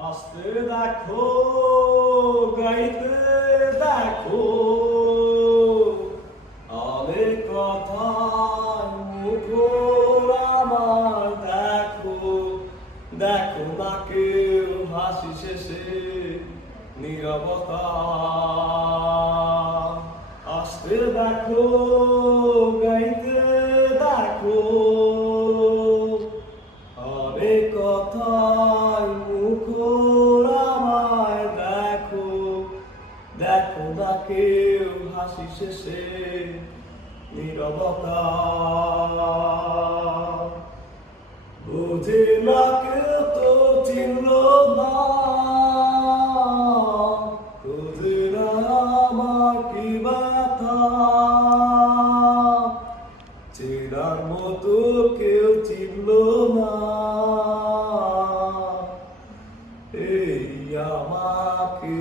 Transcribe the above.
আসতে দেখো গাইতে দেখো আলে কথায় মুখর আমার দেখো দেখো না কেউ হাসি শেষে নীরবতা আসতে দেখো গাইতে দেখো আরে কথায় দেখো কেউ হাসি শেষে নীরবতা। বুঝে না কেউ তো চিনল না। না কি মতো কেউ চিনল না। আমাকে